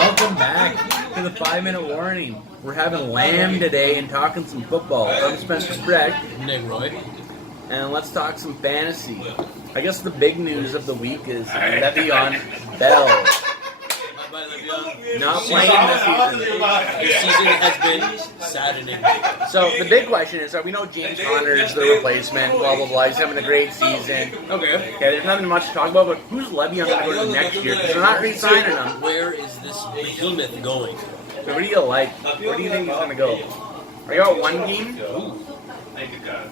Welcome back to the 5-minute warning. We're having lamb today and talking some football. I'm Spencer Sprague. Nick Roy. And let's talk some fantasy. I guess the big news of the week is Le'Veon Bell. Not playing this season. This season has been saddening. So the big question is, we know James Conner is the replacement, blah, blah, blah. He's having a great season. Okay. There's nothing much to talk about, but who's Le'Veon going to go to next year? Because they're not re-signing him. Where is this behemoth going? So what do you like? Where do you think he's going to go? Are you out one game? Ooh.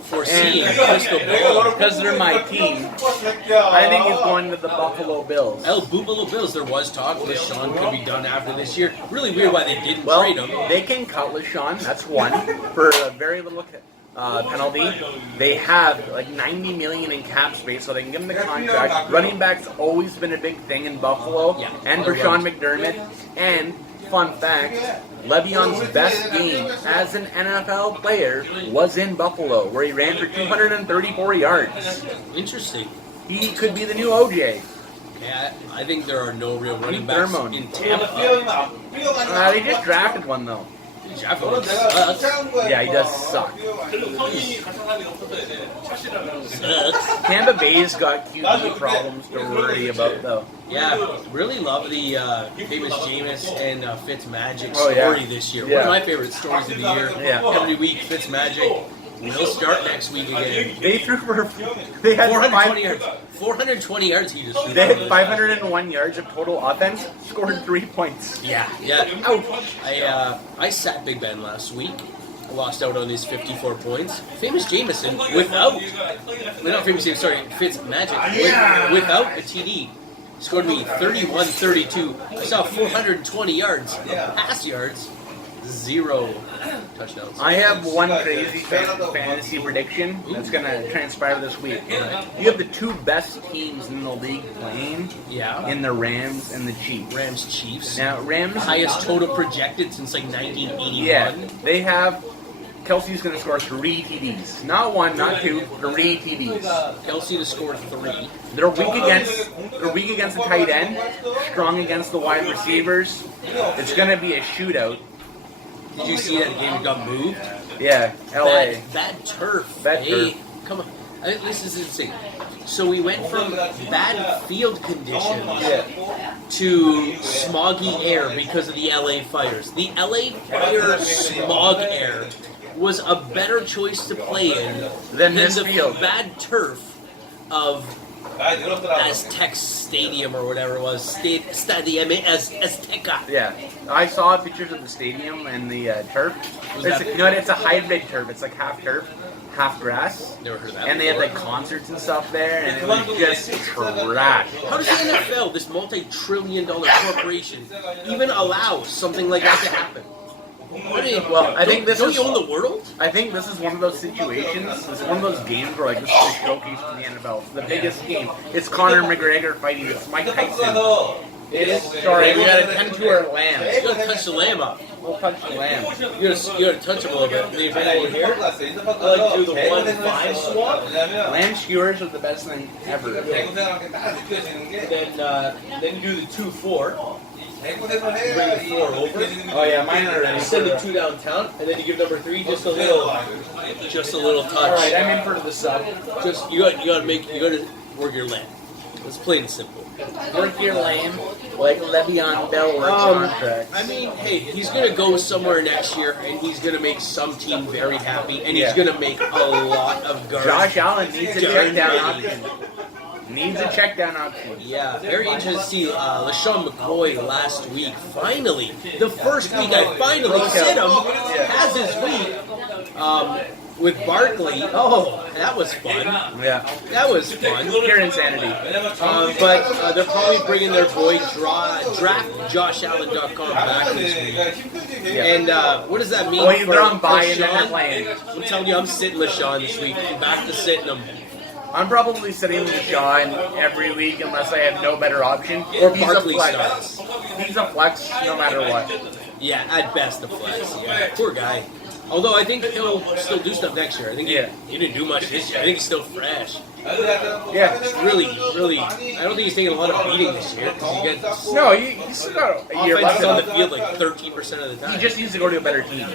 Foreseeing crystal ball. Because they're my team, I think he's going to the Buffalo Bills. Buffalo Bills, there was talk LeSean could be done after this year. Really weird why they didn't trade him. They can cut LeSean, that's one, for a very little penalty. They have like $90 million in cap space, so they can give him the contract. Running back's always been a big thing in Buffalo, Yeah. and for Sean McDermott. And fun fact, Le'Veon's best game as an NFL player was in Buffalo, where he ran for 234 yards. Interesting. He could be the new OJ. Yeah, I think there are no real running backs in Tampa. They just drafted one, though. Yeah, he does suck. Tampa Bay's got QB problems to worry about, though. Yeah, really love the famous Jameis and Fitzmagic Oh, story yeah. this year. Yeah. One of my favorite stories of the year. Yeah. Every week, Fitzmagic. He'll start next week again. They threw for. They had 420 yards. 420 yards he just threw. They had 501 yards of total offense. Scored 3 points. Yeah. I sat Big Ben last week. I lost out on his 54 points. Famous Jameson not famous Jameson, sorry, Fitzmagic without a TD. Scored me 31-32. I saw 420 yards, pass yards, 0 touchdowns. I have one crazy fantasy prediction that's going to transpire this week. You have the two best teams in the league playing in the Rams and the Chiefs. Rams Chiefs. Now, Rams Highest total projected since like 1981. Yeah, they have. Kelsey's going to score 3 TDs. Not 1, not 2, 3 TDs. Kelsey to score 3. They're weak against the tight end, strong against the wide receivers. It's going to be a shootout. Did you see that game got moved? Yeah, LA. Bad turf. Bad turf. Come on. This is insane. So we went from bad field conditions to smoggy air because of the LA fires. The LA fire smog air was a better choice to play in than the field. Bad turf of Aztec Stadium or whatever it was. Stadium Azteca. Yeah, I saw pictures of the stadium and the turf. It's a hybrid turf. It's like half turf, half grass. Never heard of that. And they had like concerts and stuff there, and it was just trash. How does the NFL, this multi-trillion-dollar corporation, even allow something like that to happen? I think this don't is. you own the world? I think this is one of those situations. It's one of those games where like this is a showcase for the NFL. It's the biggest game. It's Conor McGregor fighting. It's Mike Tyson. Sorry, we gotta tend to our lamb. You gotta touch the lamb up. We'll touch the lamb. You gotta touch him a little bit. Leave it over here. I like to do the 1-5 swap. Lamb skewers are the best thing ever. Then do the 2-4. Bring the 4 over. Oh yeah, mine are ready. Send the 2 downtown, and then you give number 3 just a little touch. All right, I'm in for the sub. Just you gotta work your lamb. It's plain and simple. Work your lane like Le'Veon Bell works contracts. I mean, hey, he's gonna go somewhere next year, and he's gonna make some team very happy, and he's gonna make a lot of garbage. Josh Allen needs a check down option. Needs a check down option. Yeah, very interesting to see LeSean McCoy last week. Finally, the first week I finally sit him as his week. With Barkley, that was fun. Yeah, that was fun. Pure insanity. But they're probably bringing their boy draftjoshallen.com back this week. And what does that mean? Well, they're on buy LeSean? and then they're playing. I'm telling you, I'm sitting LeSean this week. I'm back to sitting him. I'm probably sitting LeSean every week unless I have no better option. Or He's Barkley a flex. starts. He's a flex no matter what. Yeah, at best a flex. Yeah, poor guy. Although I think he'll still do stuff next year. I think Yeah. he didn't do much this year. I think he's still fresh. Yeah. It's really. I don't think he's taking a lot of beating this year because he gets No, he's still got a year offense left on on the field like 13% of the time. He just needs to go to a better team.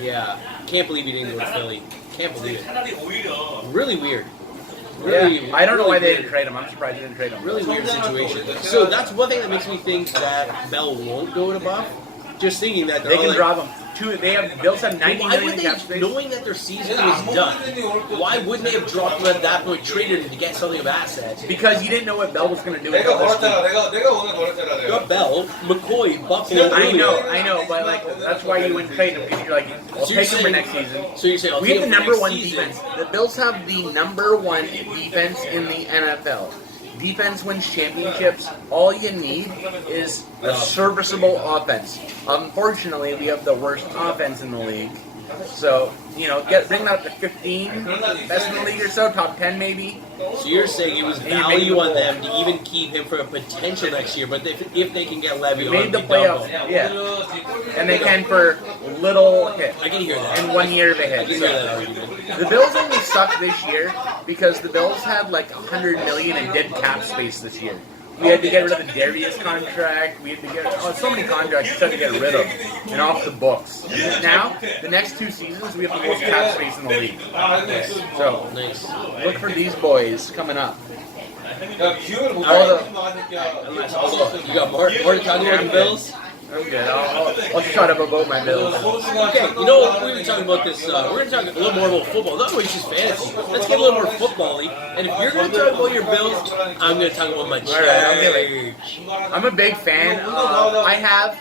Yeah. Can't believe he didn't go to Philly. Can't believe it. Really weird. Yeah. I don't know why they weird. didn't trade him. I'm surprised they didn't trade him. Really weird situation. So that's one thing that makes me think that Bell won't go to Buff. Just thinking that They can like, drop him. Bills have 90 why million would in they, cap space. knowing that their season was done, why wouldn't they have dropped him at that point, traded him to get something of assets? Because you didn't know what Bell was going to do with all this team. Got Bell, McCoy, Buffalo. I earlier. know, but like that's why you wouldn't trade him because you're like, I'll So you're take him for saying- next season. So you're saying I'll We have take the him for number next one season. defense. The Bills have the number one defense in the NFL. Defense wins championships. All you need is a serviceable offense. Unfortunately, we have the worst offense in the league. So, bring that up to 15, best in the league or so, top 10 maybe. So you're saying it was And you made value the on bowl. them to even keep him for a potential next year, but if they can get Levy We on, made the they double. playoffs, yeah. And they can for little hit. I can hear that. And 1 year of a I hit. can hear So. that argument. The Bills only sucked this year because the Bills had like $100 million in dead cap space this year. We had to get rid of the Darius contract. We had to get so many contracts we had to get rid of and off the books. And now, the next 2 seasons, we have the most cap space in the league. So Nice. look for these boys coming up. Unless, you got more to talk about the Bills? I'm good. I'll shut up about my Bills. Okay, you know what? We've been talking about this. We're going to talk a little more about football. Not always just fantasy. Let's get a little more football-y. And if you're going to talk about your Bills, I'm going to talk about my All right, I'll give it. church. I'm a big fan. I have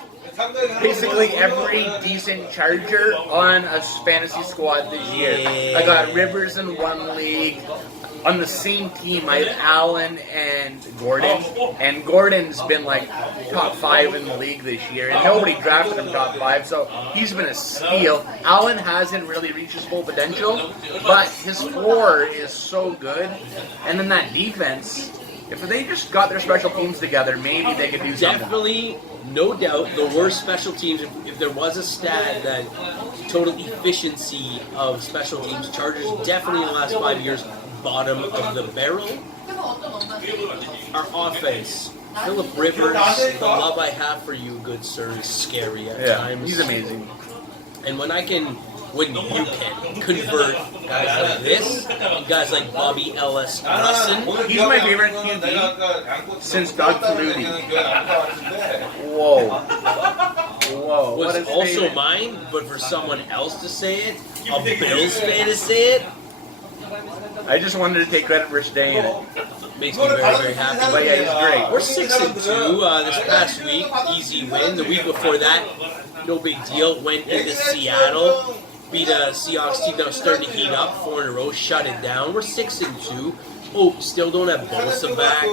basically every decent Charger on a fantasy squad this year. I got Rivers in one league. On the same team, I have Allen and Gordon. And Gordon's been like top 5 in the league this year. And nobody drafted him top 5, so he's been a steal. Allen hasn't really reached his full potential, but his floor is so good. And then that defense, if they just got their special teams together, maybe they could do something. Definitely, no doubt, the worst special teams. If there was a stat that total efficiency of special teams, Chargers definitely in the last 5 years, bottom of the barrel. Our offense, Phillip Rivers, the love I have for you, good sir, is scary at times. He's amazing. And when you can convert guys like this, guys like Bobby Ellis Russen, He's my favorite QB since Doug Flutie. Whoa. Whoa. What was is also favorite? mine, but for someone else to say it, a Bills fan to say it, I just wanted to take credit for staying it. makes me very, very happy. But yeah, he's great. We're 6-2 this past week, easy win. The week before that, no big deal. Went into Seattle, beat a Seahawks team that was starting to heat up 4 in a row, shut it down. We're 6-2. Oh, still don't have Bosa back.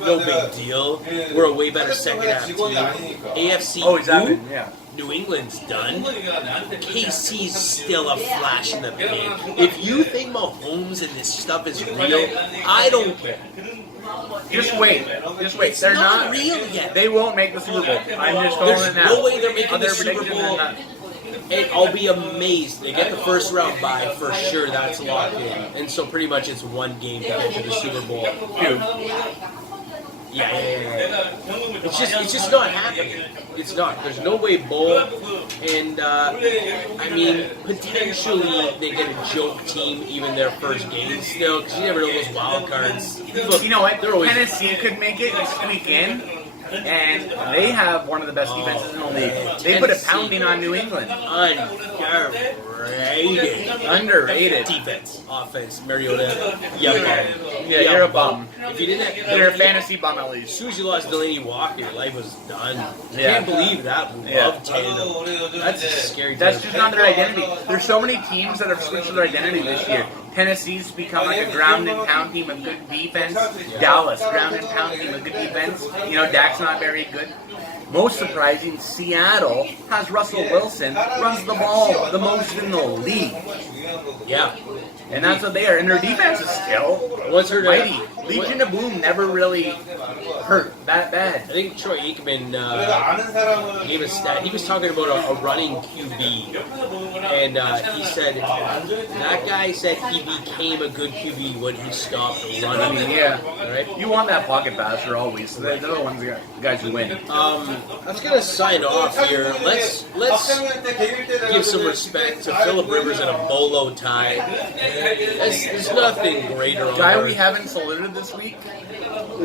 No big deal. We're a way better second half team. AFC. Oh, he's who? happening, yeah. New England's done. KC's still a flash in the pan. If you think Mahomes and this stuff is real, I don't care. Just wait. Just wait. It's They're not not real yet. They won't make the Super Bowl. I'm just calling There's it now. no way they're making the Other Super predictions Bowl. are not. And I'll be amazed. They get the first round bye for sure. That's locked in. And so pretty much it's one game to get to the Super Bowl. Dude. Yeah. It's just not happening. It's not. There's no way bowl. And I mean, potentially they get a joke team even their first game still, because you never know those wild cards. Look, You know what? they're always Tennessee could make it this weekend, and they have one of the best defenses in the league. They put a pounding on New England. Underrated. Defense, offense, Mariota, yeah, bum. Yeah, you're a bum. If you didn't have You're a Delaney- fantasy bum at as least. soon as you lost Delaney Walker, your life was done. I Yeah. can't believe that. Yeah. Love tandem. That's a scary. That's tandem. just not their identity. There's so many teams that have switched their identity this year. Tennessee's become like a ground and pound team with good defense. Dallas, ground and pound team with good defense. Dak's not very good. Most surprising, Seattle has Russell Wilson, runs the ball the most in the league. Yeah. And that's what they are. And their defense is still What's her mighty. Legion of Boom never really hurt that bad. I think Troy Aikman gave a stat. He was talking about a running QB, and he said that guy said he became a good QB when he stopped running. Yeah. Right? You want that pocket passer always. So they're the ones, the guys who win. Let's get a sign off here. Let's give some respect to Phillip Rivers in a bolo tie. There's nothing greater on Guy earth. we haven't saluted this week,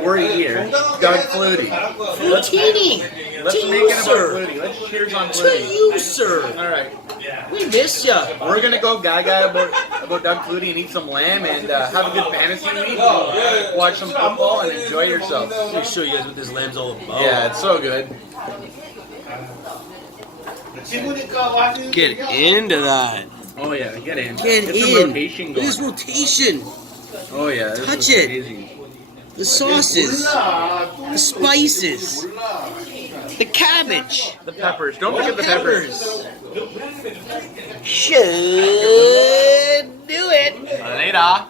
or a year, Doug Flutie. Flutini! Let's To make you, it about sir! Flutie. Let's cheers on To Flutie. you, sir! Alright. We miss ya! We're gonna go gaga about Doug Flutie and eat some lamb and have a good fantasy week. Watch some football and enjoy yourself. Let me show you guys what this lamb's all about. Yeah, it's so good. Get into that. Oh yeah, get in. Get Get some in. rotation Look at going. this rotation. Oh yeah, this Touch is it. amazing. The sauces. The spices. The cabbage. The peppers. Don't forget the peppers. Should do it. Later.